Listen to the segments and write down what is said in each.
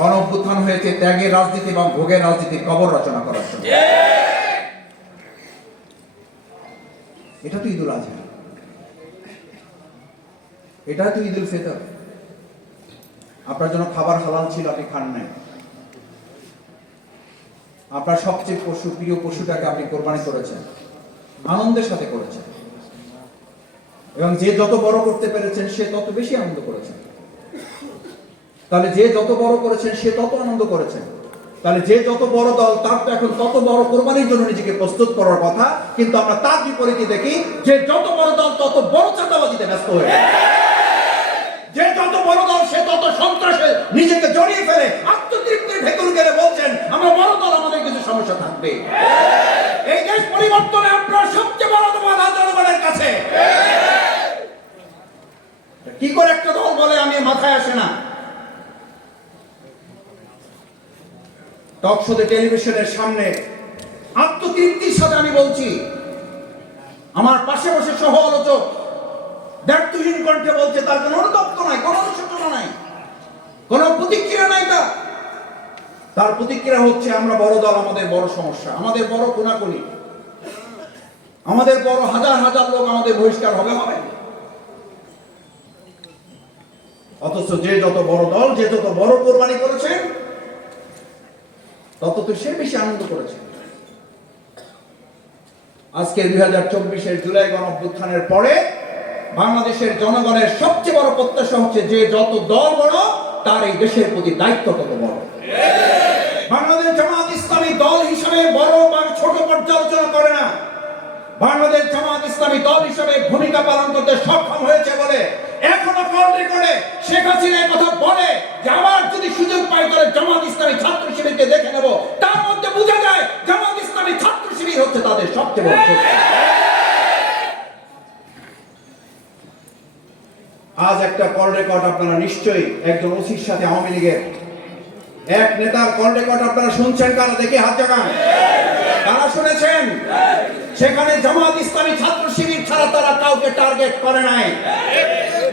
গণ অভ্যুত্থান হয়েছে ত্যাগের রাজনীতি এবং ভোগের রাজনীতির কবর রচনা করার জন্য। এটা তো ঈদুল আজহা। এটা তো ঈদুল ফিতর। আপনার জন্য খাবার হালাল ছিল আপনি খান নাই। আপনার সবচেয়ে পশু প্রিয় পশুটাকে আপনি কোরবানি করেছেন। আনন্দের সাথে করেছেন। এবং যে যত বড় করতে পেরেছেন সে তত বেশি আনন্দ করেছেন। তাহলে যে যত বড় করেছেন, সে তত আনন্দ করেছেন। তাহলে যে যত বড় দল, তার তো এখন তত বড় কোরবানির জন্য নিজেকে প্রস্তুত করার কথা, কিন্তু আমরা তার বিপরীতে দেখি, যে যত বড় দল, তত বড় চাঁদাবাজিতে ব্যস্ত হয়ে যে যত বড় দল, সে তত সন্ত্রাসে নিজেকে জড়িয়ে ফেলে, আত্মতৃপ্তির ভেতর গেলে বলছেন, আমরা বড় দল, আমাদের কিছু সমস্যা থাকবে। এই দেশ পরিবর্তনে আপনার সবচেয়ে বড় তোমার জনগণের কাছে। কি করে একটা দল বলে, আমি মাথায় আসে না। টক শোতে টেলিভিশনের সামনে আত্মতৃপ্তির সাথে আমি বলছি, আমার পাশে বসে সহ আলোচক ব্যর্থহীন কণ্ঠে বলছে, তার কোনো অনুতপ্ত নাই, কোনো অনুশোচনা নাই, কোনো প্রতিক্রিয়া নাই তার। তার প্রতিক্রিয়া হচ্ছে, আমরা বড় দল, আমাদের বড় সমস্যা, আমাদের বড় কোনাকুনি, আমাদের বড় হাজার হাজার লোক আমাদের বহিষ্কার হবে হবে। অথচ যে যত বড় দল, যে যত বড় কোরবানি করেছেন তত তো সে বেশি আনন্দ করেছে। আজকে দুই হাজার চব্বিশের জুলাই গণ অভ্যুত্থানের পরে বাংলাদেশের জনগণের সবচেয়ে বড় প্রত্যাশা হচ্ছে যে যত দল বড়, তার এই দেশের প্রতি দায়িত্ব তত বড়। বাংলাদেশ জামাত ইসলামী দল হিসেবে বড় বা ছোট পর্যালোচনা করে না। বাংলাদেশ জামাত ইসলামী দল হিসেবে ভূমিকা পালন করতে সক্ষম হয়েছে বলে এখনও কল রেকর্ডে শেখ হাসিনা কথা বলে যে আবার যদি সুযোগ পাই তাহলে জামাত ইসলামী ছাত্র শিবিরকে দেখে নেব। তার মধ্যে বোঝা যায় জামাত ইসলামী ছাত্র শিবির হচ্ছে তাদের সবচেয়ে বড় আজ একটা কল রেকর্ড আপনারা নিশ্চয়ই একজন ওসির সাথে আওয়ামী লীগের। এক নেতার কল রেকর্ড আপনারা শুনছেন কারা? দেখে হাত জাগান। কারা শুনেছেন? সেখানে জামাত ইসলামী ছাত্র শিবির ছাড়া তারা কাউকে টার্গেট করে নাই।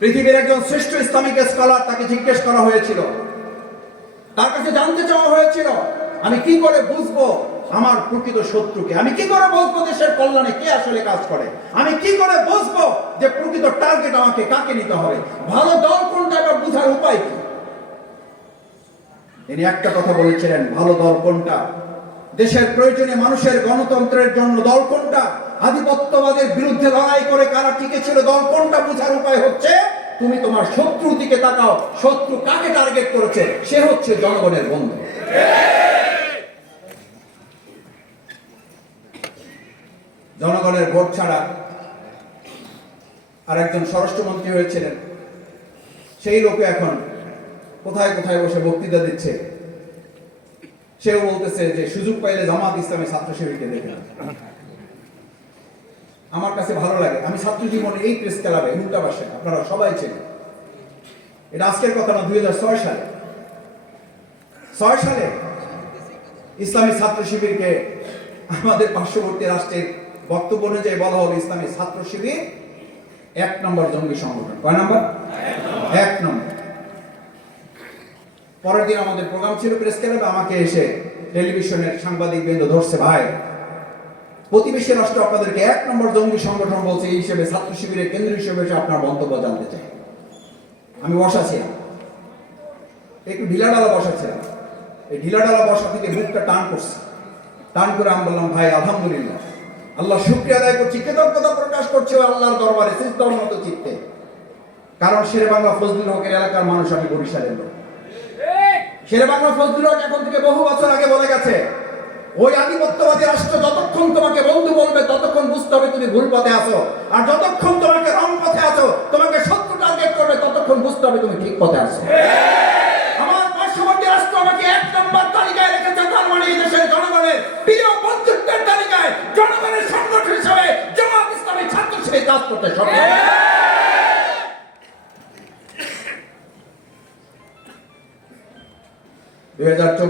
পৃথিবীর একজন শ্রেষ্ঠ ইসলামিক স্কলার তাকে জিজ্ঞেস করা হয়েছিল। তার কাছে জানতে চাওয়া হয়েছিল, আমি কি করে বুঝব আমার প্রকৃত শত্রুকে? আমি কি করে বুঝব দেশের কল্যাণে কে আসলে কাজ করে? আমি কি করে বুঝব যে প্রকৃত টার্গেট আমাকে কাকে নিতে হবে? ভালো দল কোনটা এবার বুঝার উপায় কি? তিনি একটা কথা বলেছিলেন, ভালো দল কোনটা? দেশের প্রয়োজনে মানুষের গণতন্ত্রের জন্য দল কোনটা? আধিপত্যবাদের বিরুদ্ধে লড়াই করে কারা টিকে ছিল দল, কোনটা বোঝার উপায় হচ্ছে? তুমি তোমার শত্রুর দিকে তাকাও। শত্রু কাকে টার্গেট করেছে? সে হচ্ছে জনগণের বন্ধু। জনগণের ভোট ছাড়া আর একজন স্বরাষ্ট্রমন্ত্রী হয়েছিলেন। সেই লোকে এখন কোথায় কোথায় বসে বক্তৃতা দিচ্ছে? সেও বলতেছে যে সুযোগ পাইলে জামাত ইসলামী ছাত্র শিবিরকে দেখে আমার কাছে ভালো লাগে। আমি ছাত্র জীবনে এই প্রেস ক্লাবে উল্টা বাসায় আপনারা সবাই ছিলেন এটা আজকের কথা না, দুই হাজার ছয় সালে। ছয় সালে ইসলামী ছাত্র শিবিরকে আমাদের পার্শ্ববর্তী রাষ্ট্রের বক্তব্য অনুযায়ী বলা হলো ইসলামী ছাত্র শিবির এক নম্বর জঙ্গি সংগঠন। কয় নম্বর? এক নম্বর। পরের দিন আমাদের প্রোগ্রাম ছিল প্রেস ক্লাবে, আমাকে এসে টেলিভিশনের সাংবাদিক বৃন্দ ধরছে, ভাই প্রতিবেশী রাষ্ট্র আপনাদেরকে এক নম্বর জঙ্গি সংগঠন বলছে, এই হিসেবে ছাত্র শিবিরের কেন্দ্র হিসেবে আপনার মন্তব্য জানতে চাই। আমি বসা ছিলাম। একটু ঢিলাডালা বসা ছিলাম। এই ঢিলাডালা বসা থেকে বুকটা টান করছে। টান করে আমি বললাম, ভাই, আলহামদুলিল্লাহ। আল্লাহ শুক্রিয়া আদায় করছি, কৃতজ্ঞতা প্রকাশ করছে আল্লাহর দরবারে সিস্তার মতো চিত্তে। কারণ শেরে বাংলা ফজলুল হকের এলাকার মানুষ আমি বরিশালের লোক। শেরে বাংলা ফজলুল হক এখন থেকে বহু বছর আগে বলে গেছে ওই আধিপত্যবাদী রাষ্ট্র যতক্ষণ তোমাকে বন্ধু বলবে, ততক্ষণ বুঝতে হবে তুমি ভুল পথে আসো আর যতক্ষণ তোমাকে রং পথে আছো, তোমাকে শত্রু টার্গেট করবে, ততক্ষণ বুঝতে হবে তুমি ঠিক পথে আসো আমার পার্শ্ববর্তী রাষ্ট্র আমাকে এক নম্বর তালিকায় রেখেছে, তার মানে এই দেশের জনগণের প্রিয় বন্ধুত্বের তালিকায় জনগণের সংগঠন হিসাবে জমা ইসলামের ছাত্র সেই কাজ করতে সক্ষম।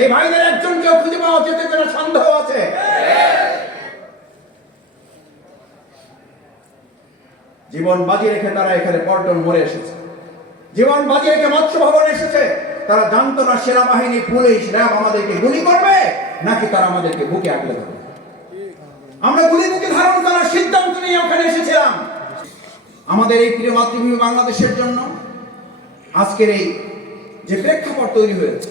এই ভাইদের একজন কেউ খুঁজে পাওয়া যেতে পারে সন্দেহ আছে। জীবন বাজি রেখে তারা এখানে পল্টন মোড়ে এসেছে। জীবন বাজি রেখে মৎস্য ভবন এসেছে। তারা জানতো না সেনাবাহিনী পুলিশ, র্যাব আমাদেরকে গুলি করবে, নাকি তারা আমাদেরকে বুকে আঁকলে ধরবে। আমরা গুলি বুকে ধারণ করার সিদ্ধান্ত নিয়ে ওখানে এসেছিলাম। আমাদের এই প্রিয় মাতৃভূমি বাংলাদেশের জন্য আজকের এই যে প্রেক্ষাপট তৈরি হয়েছে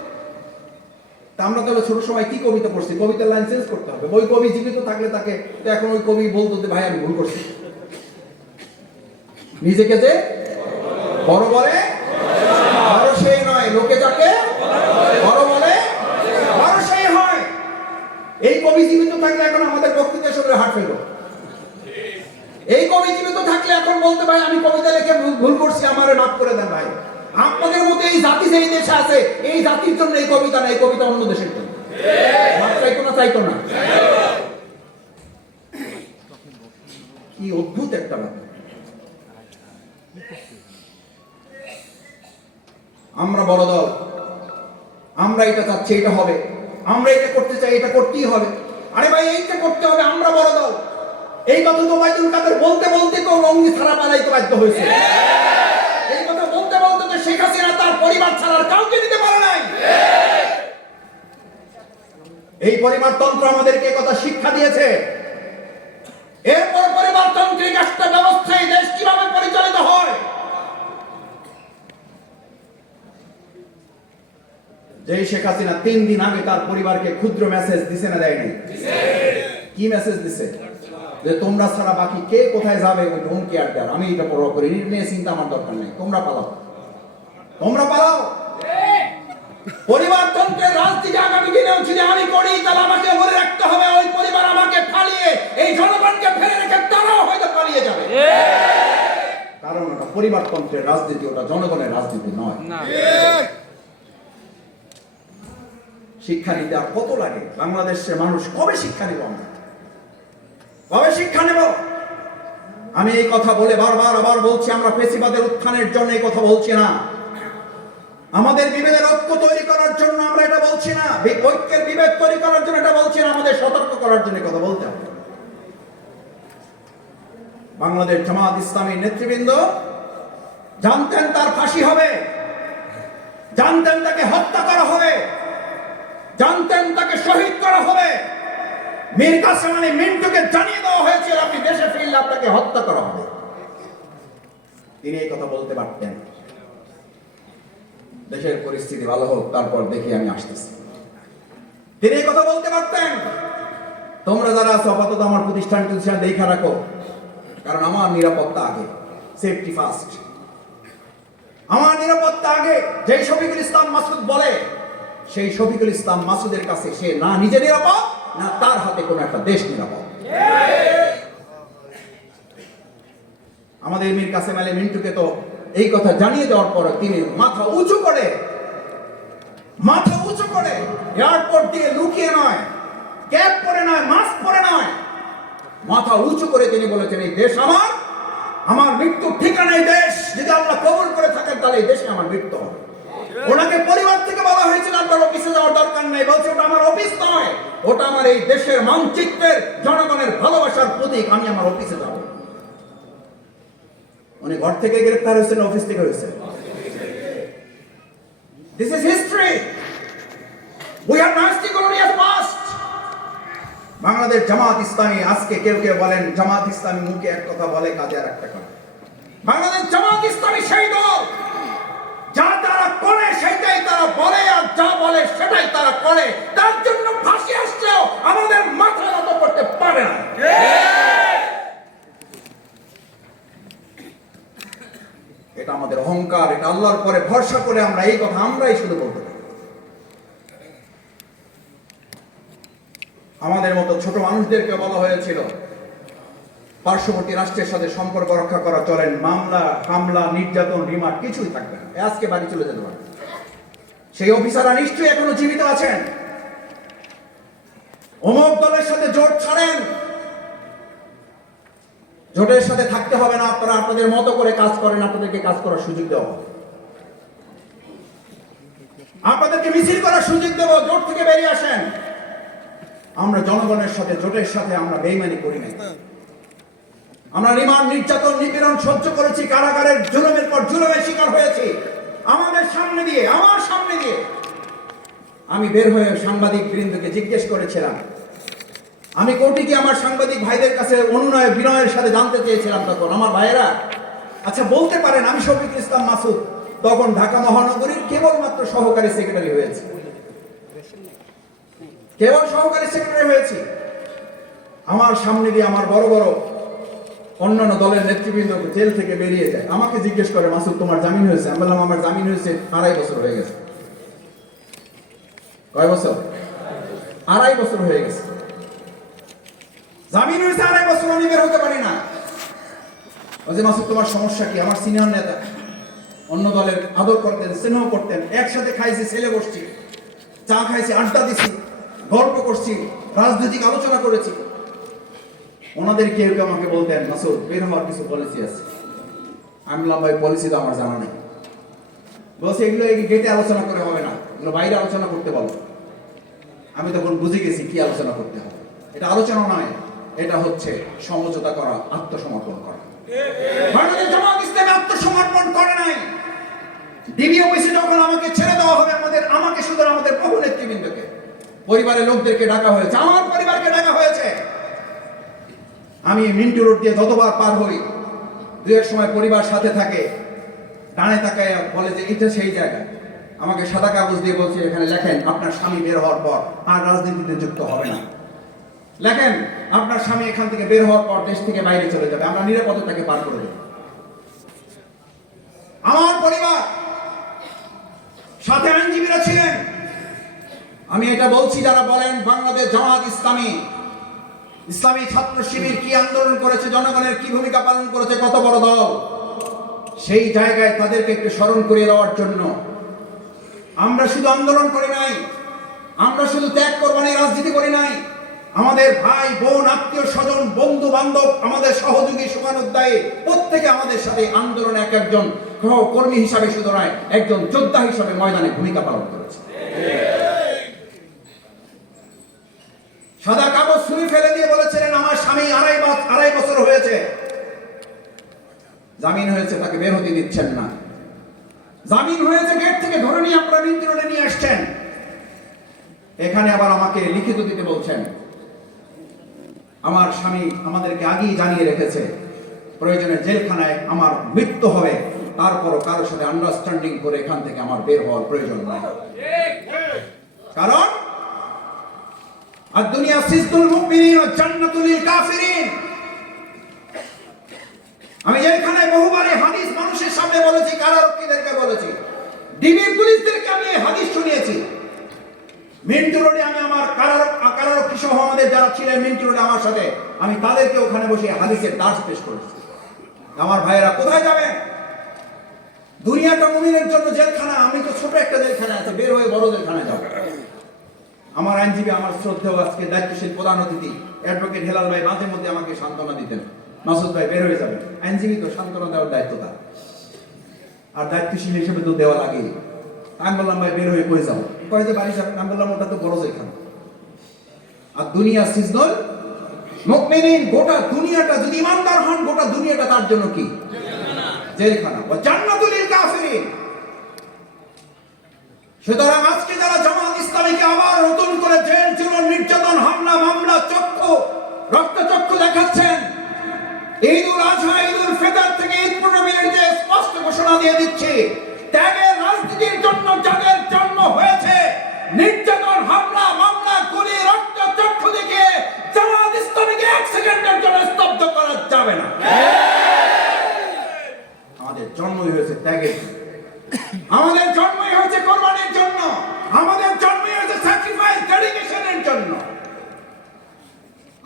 তা আমরা তাহলে ছোট সময় কি কবিতা পড়ছি? কবিতার লাইন চেঞ্জ করতে হবে। ওই কবি জীবিত থাকলে তাকে এখন ওই কবি বলতো যে, ভাই, আমি ভুল করছি। নিজেকে যে বড় বলে বড় সেই নয়। লোকে যাকে বড় বলে বড় সেই হয়। এই কবি জীবিত থাকলে এখন আমাদের বক্তৃতা শুনে হাট ফেলব। এই কবি জীবিত থাকলে এখন বলতে, ভাই, আমি কবিতা লিখে ভুল- করছি, আমারে মাফ করে দেন, ভাই। আপনাদের মতো এই জাতি যে দেশে আছে, এই জাতির জন্য এই কবিতা না, এই কবিতা অন্য দেশের জন্য। চাইতো না চাইতো না। কি অদ্ভুত একটা ব্যাপার। আমরা বড় দল, আমরা এটা চাচ্ছি, এটা হবে। আমরা এটা করতে চাই, এটা করতেই হবে। আরে ভাই, এইটা করতে হবে, আমরা বড় দল। এই কথা তো কাদের বলতে বলতে তো লঙ্গি ছাড়া পালাইতে বাধ্য হয়েছে। এই কথা বলতে বলতে তো শেখ হাসিনা পরিবার ছাড়া আর কাউকে দিতে পারে নাই। এই পরিবারতন্ত্র আমাদেরকে কথা শিক্ষা দিয়েছে। এরপর পরিবারতান্ত্রিক একটা ব্যবস্থায় দেশ কীভাবে পরিচালিত হয়? যেই শেখ হাসিনা তিন দিন আগে তার পরিবারকে ক্ষুদ্র মেসেজ দিছে না দেয়নি? কি মেসেজ দিছে? যে তোমরা ছাড়া বাকি কে কোথায় যাবে, ওই ডোন্ট কেয়ার দেয়ার আমি এটা পরোয়া করি এর নিয়ে চিন্তা আমার দরকার নেই। তোমরা পালাও। তোমরা পালাও। পরিবারতন্ত্রের রাজনীতি আগামী দিনেও যদি আমি করি তাহলে আমাকে মনে রাখতে হবে ওই পরিবার আমাকে ফালিয়ে এই জনগণকে ফেলে রেখে তারাও হয়তো পালিয়ে যাবে। কারণ ওটা পরিবারতন্ত্রের রাজনীতি ওটা জনগণের রাজনীতি নয়। শিক্ষা নিতে আর কত লাগে? বাংলাদেশের মানুষ কবে শিক্ষা নেব আমরা? কবে শিক্ষা নেব? আমি এই কথা বলে বারবার আবার বলছি আমরা পেশিবাদের উত্থানের জন্য এই কথা বলছি না। আমাদের বিভেদের ঐক্য তৈরি করার জন্য আমরা এটা বলছি না। ঐক্যের বিভেদ তৈরি করার জন্য এটা বলছি না, আমাদের সতর্ক করার জন্য কথা বলতে হবে। বাংলাদেশ জামাত ইসলামী নেতৃবৃন্দ, জানতেন তার ফাঁসি হবে, জানতেন তাকে হত্যা করা হবে, জানতেন তাকে শহীদ করা হবে। মীর কাসেম আলী মিন্টুকে জানিয়ে দেওয়া হয়েছিল, আপনি দেশে ফিরলে আপনাকে হত্যা করা হবে। তিনি এই কথা বলতে পারতেন। দেশের পরিস্থিতি ভালো হোক তারপর দেখি আমি আসতেছি। তিনি এই কথা বলতে পারতেন। তোমরা যারা আছো আপাতত আমার প্রতিষ্ঠান প্রতিষ্ঠান দেখা রাখো। কারণ আমার নিরাপত্তা আগে সেফটি ফার্স্ট আমার নিরাপত্তা আগে যেই শফিকুল ইসলাম মাসুদ বলে সেই শফিকুল ইসলাম মাসুদের কাছে সে না নিজে নিরাপদ না তার হাতে কোনো একটা দেশ নিরাপদ। আমাদের মীর কাসেম আলী মিন্টুকে তো এই কথা জানিয়ে দেওয়ার পর তিনি মাথা উঁচু করে, মাথা উঁচু করে, এয়ারপোর্ট দিয়ে লুকিয়ে নয়, ক্যাপ পরে নয়, মাস্ক পরে নয়। মাথা উঁচু করে তিনি বলেছেন, এই দেশ আমার আমার মৃত্যুর ঠিকানা এই দেশ। যদি আল্লাহ কবুল করে থাকেন, তাহলে এই দেশে আমার মৃত্যু হবে। ওনাকে পরিবার থেকে বলা হয়েছিল, আপনার অফিসে যাওয়ার দরকার নেই। বলছে, ওটা আমার অফিস নয়, ওটা আমার এই দেশের মানচিত্রের, জনগণের ভালোবাসার প্রতীক। আমি আমার অফিসে যাব। উনি ঘর থেকে গ্রেফতার হয়েছেন না অফিস থেকে হয়েছে This is history. We have nasty glorious past. Bangladesh Jamaat Islami, আজকে কেউ কেউ বলেন, জামাত ইসলামী মুখে এক কথা বলে কাজে আর একটা কথা বাংলাদেশ জামাত ইসলামী সেই দল। যা তারা করে, সেটাই তারা বলে, আর যা বলে, সেটাই তারা করে। তার জন্য ফাঁসি আসলেও আমাদের মাথা নত করতে পারে না। এটা আমাদের অহংকার, এটা আল্লাহর পরে ভরসা করে আমরা এই কথা আমরাই শুধু বলতে পারি। আমাদের মতো ছোট মানুষদেরকে বলা হয়েছিল, পার্শ্ববর্তী রাষ্ট্রের সাথে সম্পর্ক রক্ষা করা চলেন, মামলা, হামলা, নির্যাতন, রিমান্ড কিছুই থাকবে না। আজকে বাড়ি চলে যেতে পারে। সেই অফিসাররা নিশ্চয়ই এখনও জীবিত আছেন। অমুক দলের সাথে জোট ছাড়েন। জোটের সাথে থাকতে হবে না, আপনারা আপনাদের মতো করে কাজ করেন, আপনাদেরকে কাজ করার সুযোগ দেওয়া হবে। আপনাদেরকে মিছিল করার সুযোগ দেবো, জোট থেকে বেরিয়ে আসেন। আমরা জনগণের সাথে, জোটের সাথে আমরা বেইমানি করি নাই। আমরা রিমান্ড নির্যাতন, নিপীড়ন সহ্য করেছি, কারাগারের জুলুমের পর জুলুমের শিকার হয়েছি। আমাদের সামনে দিয়ে, আমার সামনে দিয়ে। আমি বের হয়ে সাংবাদিক বৃন্দকে জিজ্ঞেস করেছিলাম আমি কোটি কি আমার সাংবাদিক ভাইদের কাছে অনুনয় বিনয়ের সাথে জানতে চেয়েছিলাম তখন, আমার ভাইয়েরা। আচ্ছা বলতে পারেন, আমি শফিকুল ইসলাম মাসুদ। তখন ঢাকা মহানগরীর কেবলমাত্র সহকারী সেক্রেটারি হয়েছে। কেবল সহকারী সেক্রেটারি হয়েছি। আমার সামনে দিয়ে আমার বড় বড় অন্যান্য দলের নেতৃবৃন্দ জেল থেকে বেরিয়ে যায়। আমাকে জিজ্ঞেস করে, মাসুদ, তোমার জামিন হয়েছে? আমি বললাম, আমার জামিন হয়েছে আড়াই বছর হয়ে গেছে। কয় বছর? আড়াই বছর হয়ে গেছে। জামিন হয়েছে আড়াই আমি বের হতে পারি না। যে মাসুদ, তোমার সমস্যা কি? আমার সিনিয়র নেতা, অন্য দলের আদর করতেন, স্নেহ করতেন, একসাথে খাইছি, ছেলে বসছি, চা খাইছি, আড্ডা দিছি, গল্প করছি, রাজনৈতিক আলোচনা করেছি। ওনাদের কেউ কেউ আমাকে বলতেন, মাসুদ, বের হওয়ার কিছু পলিসি আছে। আমি ভাই পলিসি তো আমার জানা নেই। বলছে, এগুলো এই গেটে আলোচনা করে হবে না। এগুলো বাইরে আলোচনা করতে বলো। আমি তখন বুঝে গেছি কি আলোচনা করতে হবে। এটা আলোচনা নয়। এটা হচ্ছে সমঝোতা করা আত্মসমর্পণ করা। বাংলাদেশ জামাত ইসলামী আত্মসমর্পণ করে নাই। অফিসে যখন আমাকে ছেড়ে দেওয়া হবে আমাদের আমাকে শুধু আমাদের বহু নেতৃবৃন্দকে। পরিবারের লোকদেরকে ডাকা হয়েছে আমার পরিবারকে ডাকা হয়েছে। আমি মিন্টু রোড দিয়ে যতবার পার হই দু এক সময় পরিবার সাথে থাকে ডানে তাকায় বলে যে এটা সেই জায়গা। আমাকে সাদা কাগজ দিয়ে বলছে এখানে লেখেন আপনার স্বামী বের হওয়ার পর আর রাজনীতিতে যুক্ত হবে না। লেখেন, আপনার স্বামী এখান থেকে বের হওয়ার পর দেশ থেকে বাইরে চলে যাবে, আমরা নিরাপদে তাকে পার করে দেব। আমার পরিবার, সাথে আইনজীবীরা ছিলেন। আমি এটা বলছি, যারা বলেন বাংলাদেশ জামাত ইসলামী ইসলামী ছাত্র শিবির কি আন্দোলন করেছে, জনগণের কি ভূমিকা পালন করেছে, কত বড় দল? সেই জায়গায় তাদেরকে একটু স্মরণ করিয়ে দেওয়ার জন্য। আমরা শুধু আন্দোলন করি নাই, আমরা শুধু ত্যাগ কোরবানি রাজনীতি করি নাই আমাদের ভাই, বোন, আত্মীয় স্বজন, বন্ধু বান্ধব, আমাদের সহযোগী সুমানোদ্দায়ী প্রত্যেকে আমাদের সাথে আন্দোলনে এক একজন কর্মী হিসাবে শুধু নয়, একজন যোদ্ধা হিসাবে ময়দানে ভূমিকা পালন করেছে। সাদা কাগজ ছুঁড়ে ফেলে দিয়ে বলেছিলেন, আমার স্বামী আড়াই আড়াই বছর হয়েছে। জামিন হয়েছে, তাকে বের হতে দিচ্ছেন না। জামিন হয়েছে, গেট থেকে ধরে নিয়ে আপনারা রোডে নিয়ে আসছেন। এখানে আবার আমাকে লিখিত দিতে বলছেন। আমার স্বামী আমাদেরকে আগেই জানিয়ে রেখেছে, প্রয়োজনে জেলখানায় আমার মৃত্যু হবে, তারপরও কারোর সাথে আন্ডারস্ট্যান্ডিং করে এখান থেকে আমার বের হওয়ার প্রয়োজন নাই। কারণ, আর দুনিয়া সিজদুল মুমিনিন ও কাফিরিন। আমি যেখানে বহুবার হাদিস মানুষের সামনে বলেছি, কারারক্ষীদেরকে বলেছি। ডিবি পুলিশদেরকে আমি হাদিস শুনিয়েছি। মিন্টু রোডে আমি আমার কারার কারারক্ষী সহ আমাদের যারা ছিলেন মিন্টু রোডে আমার সাথে, আমি তাদেরকে ওখানে বসে হাদিসের দাস পেশ করেছি। আমার ভাইয়েরা কোথায় যাবেন? দুনিয়াটা মুমিনের জন্য জেলখানা, আমি তো ছোট একটা জেলখানা আছে, বের হয়ে বড় জেলখানায় যাব। আমার আইনজীবী, আমার শ্রদ্ধেয় আজকে দায়িত্বশীল প্রধান অতিথি অ্যাডভোকেট হেলাল ভাই মাঝে মধ্যে আমাকে সান্ত্বনা দিতেন। মাসুদ ভাই, বের হয়ে যাবে আইনজীবী তো, সান্ত্বনা দেওয়ার দায়িত্ব তার। আর দায়িত্বশীল হিসেবে তো দেওয়া লাগে আমি বললাম, ভাই, বের হয়ে কই যাব? কয়ে যে বাড়ি যাবেন বললাম, ওটা তো বড় জেলখানা। আর দুনিয়া সিজনল মুকমিনিন গোটা দুনিয়াটা, যদি ইমানদার হন, গোটা দুনিয়াটা তার জন্য কি? জেলখানা। ও জান্নাতুল কাফিরিন। সুতরাং আজকে যারা জামাত ইসলামীকে আবার নতুন করে জেল জুলুম নির্যাতন, হামলা, মামলা, চক্ষু, রক্তচক্ষু দেখাচ্ছেন ঈদ উল আজহা ঈদ উল ফিতর থেকে ঈদ পূর্ণমিলনীতে স্পষ্ট ঘোষণা দিয়ে দিচ্ছি, ত্যাগের রাজনীতির জন্য যাদের হয়েছে। নির্যাতন, হামলা, মামলা, গুলি, রক্ত, চক্ষু দেখে জামাত ইসলামীকে এক সেকেন্ডের জন্য স্তব্ধ করা যাবে না। আমাদের জন্মই হয়েছে ত্যাগের আমাদের জন্মই হয়েছে কোরবানির জন্য। আমাদের জন্মই হয়েছে স্যাক্রিফাইস ডেডিকেশনের জন্য।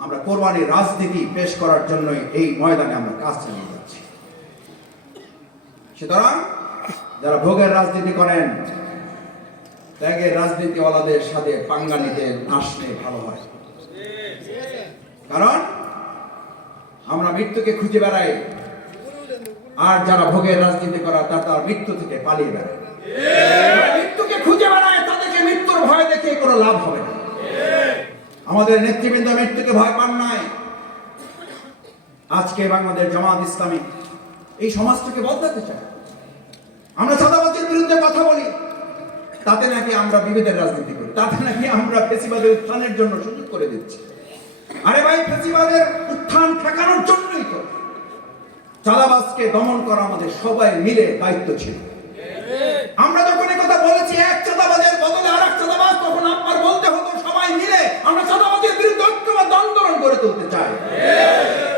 আমরা কোরবানির রাজনীতি পেশ করার জন্য এই ময়দানে আমরা কাজ চালিয়ে যাচ্ছি। সুতরাং যারা ভোগের রাজনীতি করেন ত্যাগের রাজনীতিওয়ালাদের সাথে পাঙ্গা নিতে আসলে ভালো হয়। কারণ আমরা মৃত্যুকে খুঁজে বেড়াই, আর যারা ভোগের রাজনীতি করা, তার তার মৃত্যু থেকে পালিয়ে বেড়ায়। মৃত্যুকে খুঁজে বেড়ায়, তাদেরকে মৃত্যুর ভয় দেখে কোনো লাভ হবে না। আমাদের নেতৃবৃন্দ মৃত্যুকে ভয় পান নাই। আজকে বাংলাদেশ জামাত ইসলামী এই সমাজটাকে বদলাতে চায়। আমরা বলি তাতে নাকি আমরা বিভেদের রাজনীতি করি, তাতে নাকি আমরা ফেসিবাদের উত্থানের জন্য সুযোগ করে দিচ্ছি। আরে ভাই, ফেসিবাদের উত্থান ঠেকানোর জন্যই তো চাঁদাবাজকে দমন করা আমাদের সবাই মিলে দায়িত্ব ছিল। আমরা যখন কথা বলেছি, এক চাঁদাবাজের বদলে আর এক চাঁদাবাজ তখন আপনার বলতে হতো, সবাই মিলে আমরা চাঁদাবাজের বিরুদ্ধে ঐক্যবদ্ধ আন্দোলন গড়ে তুলতে চাই।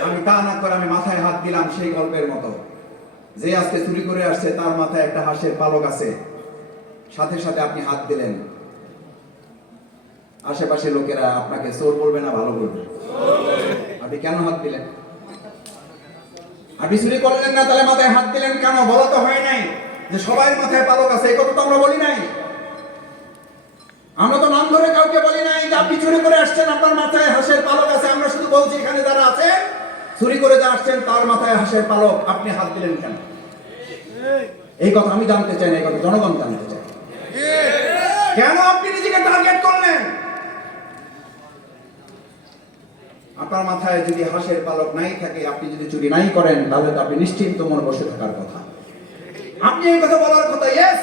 আমি তা না করে আমি মাথায় হাত দিলাম সেই গল্পের মতো। যে আজকে চুরি করে আসছে, তার মাথায় একটা হাঁসের পালক আছে। সাথে সাথে আপনি হাত দিলেন। আশেপাশে লোকেরা আপনাকে চোর বলবে না, ভালো বলবে আপনি কেন হাত দিলেন? আপনি চুরি করলেন না, তাহলে মাথায় হাত দিলেন কেন? বলা তো হয় নাই যে সবাই মাথায় পালক আছে, এই কথা তো আমরা বলি নাই। আমরা তো নাম ধরে কাউকে বলি নাই যে আপনি চুরি করে আসছেন, আপনার মাথায় হাঁসের পালক আছে, আমরা শুধু বলছি এখানে যারা আছে চুরি করে যা আসছেন, তার মাথায় হাঁসের পালক, আপনি হাত দিলেন কেন? এই কথা আমি জানতে চাই না, এই কথা জনগণ জানতে চাই কেন আপনি নিজেকে টার্গেট করলেন? আপনার মাথায় যদি হাঁসের পালক নাই থাকে, আপনি যদি চুরি নাই করেন, তাহলে তো আপনি নিশ্চিন্ত মনে বসে থাকার কথা। আপনি এই কথা বলার কথা ইয়েস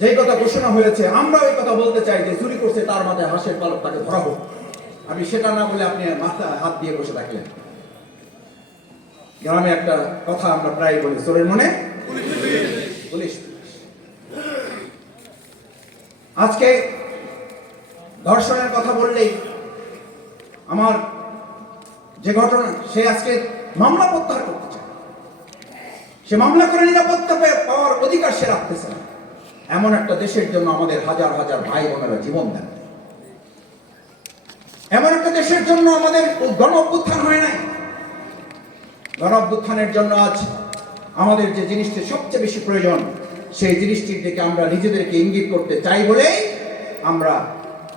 যেই কথা ঘোষণা হয়েছে, আমরা ওই কথা বলতে চাই যে চুরি করছে, তার মাথায় হাঁসের পালক তাকে ধরা হোক। আপনি সেটা না বলে আপনি মাথায় হাত দিয়ে বসে থাকলেন। গ্রামে একটা কথা আমরা প্রায় বলি, চোরের মনে পুলিশ আজকে ধর্ষণের কথা বললেই আমার যে ঘটনা, সে আজকে মামলা প্রত্যাহার করতে চায়। সে মামলা করে নিরাপত্তা পাওয়ার অধিকার সে রাখতেছে না এমন একটা দেশের জন্য আমাদের হাজার হাজার ভাই বোনেরা জীবন দেন। এমন একটা দেশের জন্য আমাদের গণ অভ্যুত্থান হয় নাই। গণ অভ্যুত্থানের জন্য আজ আমাদের যে জিনিসটি সবচেয়ে বেশি প্রয়োজন সেই জিনিসটির দিকে আমরা নিজেদেরকে ইঙ্গিত করতে চাই বলেই আমরা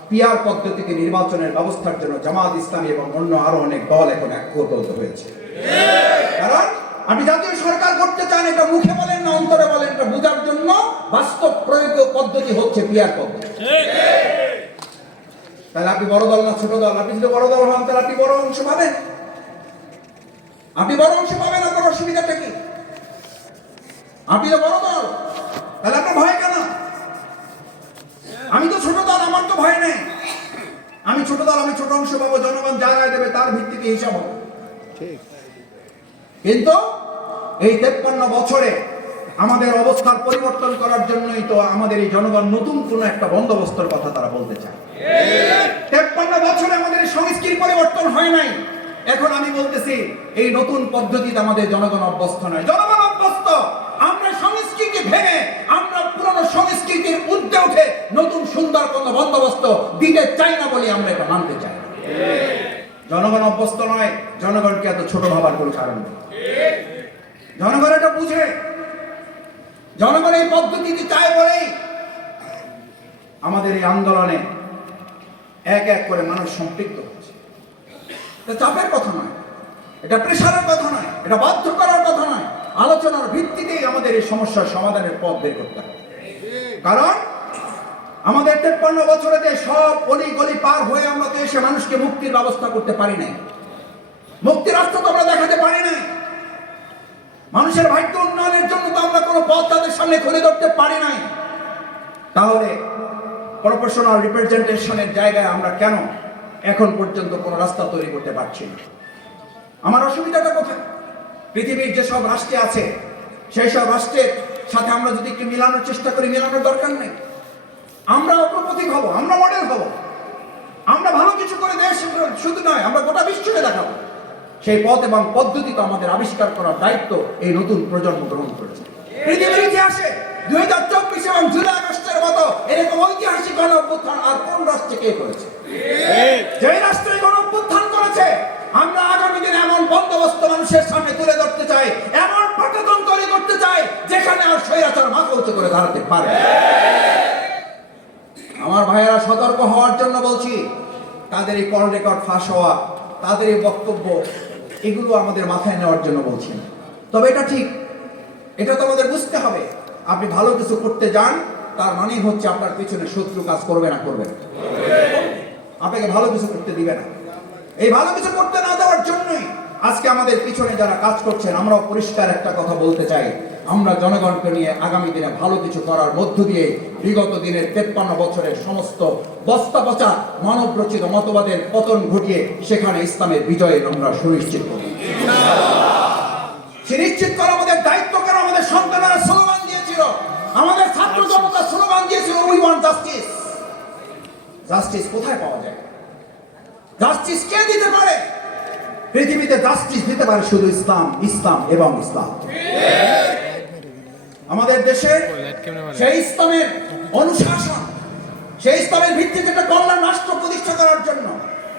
পিয়ার পদ্ধতিতে নির্বাচনের ব্যবস্থার জন্য জামাত ইসলামী এবং অন্য আরও অনেক দল এখন একত্রিত হয়েছে। কারণ আপনি জাতীয় সরকার করতে চান এটা মুখে বলেন না, অন্তরে বলেন, এটা বোঝার জন্য বাস্তব প্রয়োগ পদ্ধতি হচ্ছে পিয়ার পদ্ধতি। তাহলে আপনি বড় দল না ছোট দল? আপনি যদি বড় দল হন, তাহলে আপনি বড় অংশ পাবেন। আপনি বড় অংশ পাবেন, আপনার অসুবিধাটা কি? আপনি তো বড় দল। তাহলে আপনার ভয় কেন? আমি তো ছোট দল আমার তো ভয় নেই। আমি ছোট দল আমি ছোট অংশ পাবো জনগণ যা রায় দেবে তার ভিত্তিতে হিসাব হবে। কিন্তু এই তেপ্পান্ন বছরে আমাদের অবস্থার পরিবর্তন করার জন্যই তো আমাদের এই জনগণ নতুন কোন একটা বন্দোবস্তর কথা তারা বলতে চায়। তেপ্পান্ন বছরে আমাদের এই সংস্কৃতির পরিবর্তন হয় নাই। এখন আমি বলতেছি এই নতুন পদ্ধতিতে আমাদের জনগণ অভ্যস্ত নয়। জনগণ অভ্যস্ত আমরা সংস্কৃতি ভেঙে আমরা পুরনো সংস্কৃতির উদ্যে উঠে নতুন সুন্দর কোনো বন্দোবস্ত দিতে চাই না বলে আমরা এটা মানতে চাই। জনগণ অভ্যস্ত নয়, জনগণকে এত ছোট ভাবার কোনো কারণ নেই। জনগণ এটা বুঝে। জনগণ এই পদ্ধতিটি চায় বলেই আমাদের এই আন্দোলনে এক এক করে মানুষ সম্পৃক্ত হচ্ছে। এটা চাপের কথা নয়, এটা প্রেশারের কথা নয়, এটা বাধ্য করার কথা নয়। আলোচনার ভিত্তিতেই আমাদের এই সমস্যার সমাধানের পথ বের করতে হবে। কারণ আমাদের তেপ্পান্ন বছরে যে সব অলি গলি পার হয়ে আমরা তো এসে মানুষকে মুক্তির ব্যবস্থা করতে পারি নাই। মুক্তির রাস্তা তো আমরা দেখাতে পারি নাই। মানুষের ভাগ্য উন্নয়নের জন্য তো আমরা কোনো পথ তাদের সামনে খুলে ধরতে পারি নাই। তাহলে প্রফেশনাল রিপ্রেজেন্টেশনের জায়গায় আমরা কেন এখন পর্যন্ত কোনো রাস্তা তৈরি করতে পারছি না? আমার অসুবিধাটা কোথায়? পৃথিবীর যেসব রাষ্ট্রে আছে সেই সব রাষ্ট্রের সাথে আমরা যদি একটু মিলানোর চেষ্টা করি, মেলানোর দরকার নেই। আমরা অগ্রগতি হব, আমরা মডেল হব। আমরা ভালো কিছু করে দেশ শুধু নয়, আমরা গোটা বিশ্বকে দেখাবো। সেই পথ এবং পদ্ধতি তো আমাদের আবিষ্কার করার দায়িত্ব এই নতুন প্রজন্ম গ্রহণ করেছে। পৃথিবীর ইতিহাসে দুই হাজার চব্বিশ এবং জুলাই আগস্টের মতো এরকম ঐতিহাসিক গণ অভ্যুত্থান আর কোন রাষ্ট্রে কে করেছে? যে রাষ্ট্রে গণ অভ্যুত্থান করেছে, আমরা আগামী দিনে এমন বন্দোবস্ত মানুষের সামনে তুলে ধরতে চাই, এমন পাঠতন তৈরি করতে চাই যেখানে আর স্বৈরাচার মাথা করে দাঁড়াতে পারে আমার ভাইয়েরা সতর্ক হওয়ার জন্য বলছি, তাদের এই কল রেকর্ড ফাঁস হওয়া, তাদের এই বক্তব্য, এগুলো আমাদের মাথায় নেওয়ার জন্য বলছি। তবে এটা ঠিক, এটা তো আমাদের বুঝতে হবে। আপনি ভালো কিছু করতে যান, তার মানেই হচ্ছে আপনার পিছনে শত্রু কাজ করবে না করবে আপনাকে ভালো কিছু করতে দিবে না। এই ভালো কিছু করতে না দেওয়ার জন্যই আজকে আমাদের পিছনে যারা কাজ করছেন, আমরাও পরিষ্কার একটা কথা বলতে চাই। আমরা জনগণকে নিয়ে আগামী দিনে ভালো কিছু করার মধ্য দিয়ে বিগত দিনের তেপ্পান্ন বছরের সমস্ত বস্তা পচা মানব রচিত মতবাদের পতন ঘটিয়ে সেখানে ইসলামের বিজয়ের আমরা সুনিশ্চিত করি সুনিশ্চিত করা আমাদের দায়িত্ব কারণ আমাদের সন্তানেরা স্লোগান দিয়েছিল। আমাদের ছাত্র জনতা স্লোগান দিয়েছিল উই ওয়ান্ট জাস্টিস জাস্টিস কোথায় পাওয়া যায়? জাস্টিস কে দিতে পারে? পৃথিবীতে জাস্টিস দিতে পারে শুধু ইসলাম ইসলাম এবং ইসলাম। আমাদের দেশে সেই ইসলামের অনুশাসন সেই ইসলামের ভিত্তিতে একটা কল্যাণ রাষ্ট্র প্রতিষ্ঠা করার জন্য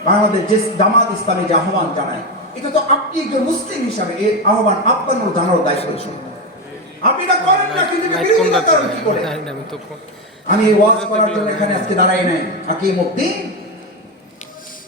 বাংলাদেশ যে জামাত ইসলামী যে আহ্বান জানায় এটা তো আপনি একজন মুসলিম হিসাবে এই আহ্বান আপনার জানার দায়িত্ব ছিল আপনি এটা করেন না কিন্তু বিরোধিতা করেন কি করে? আমি ওয়াজ করার জন্য এখানে আজকে দাঁড়াই নাই। হাকিম উদ্দিন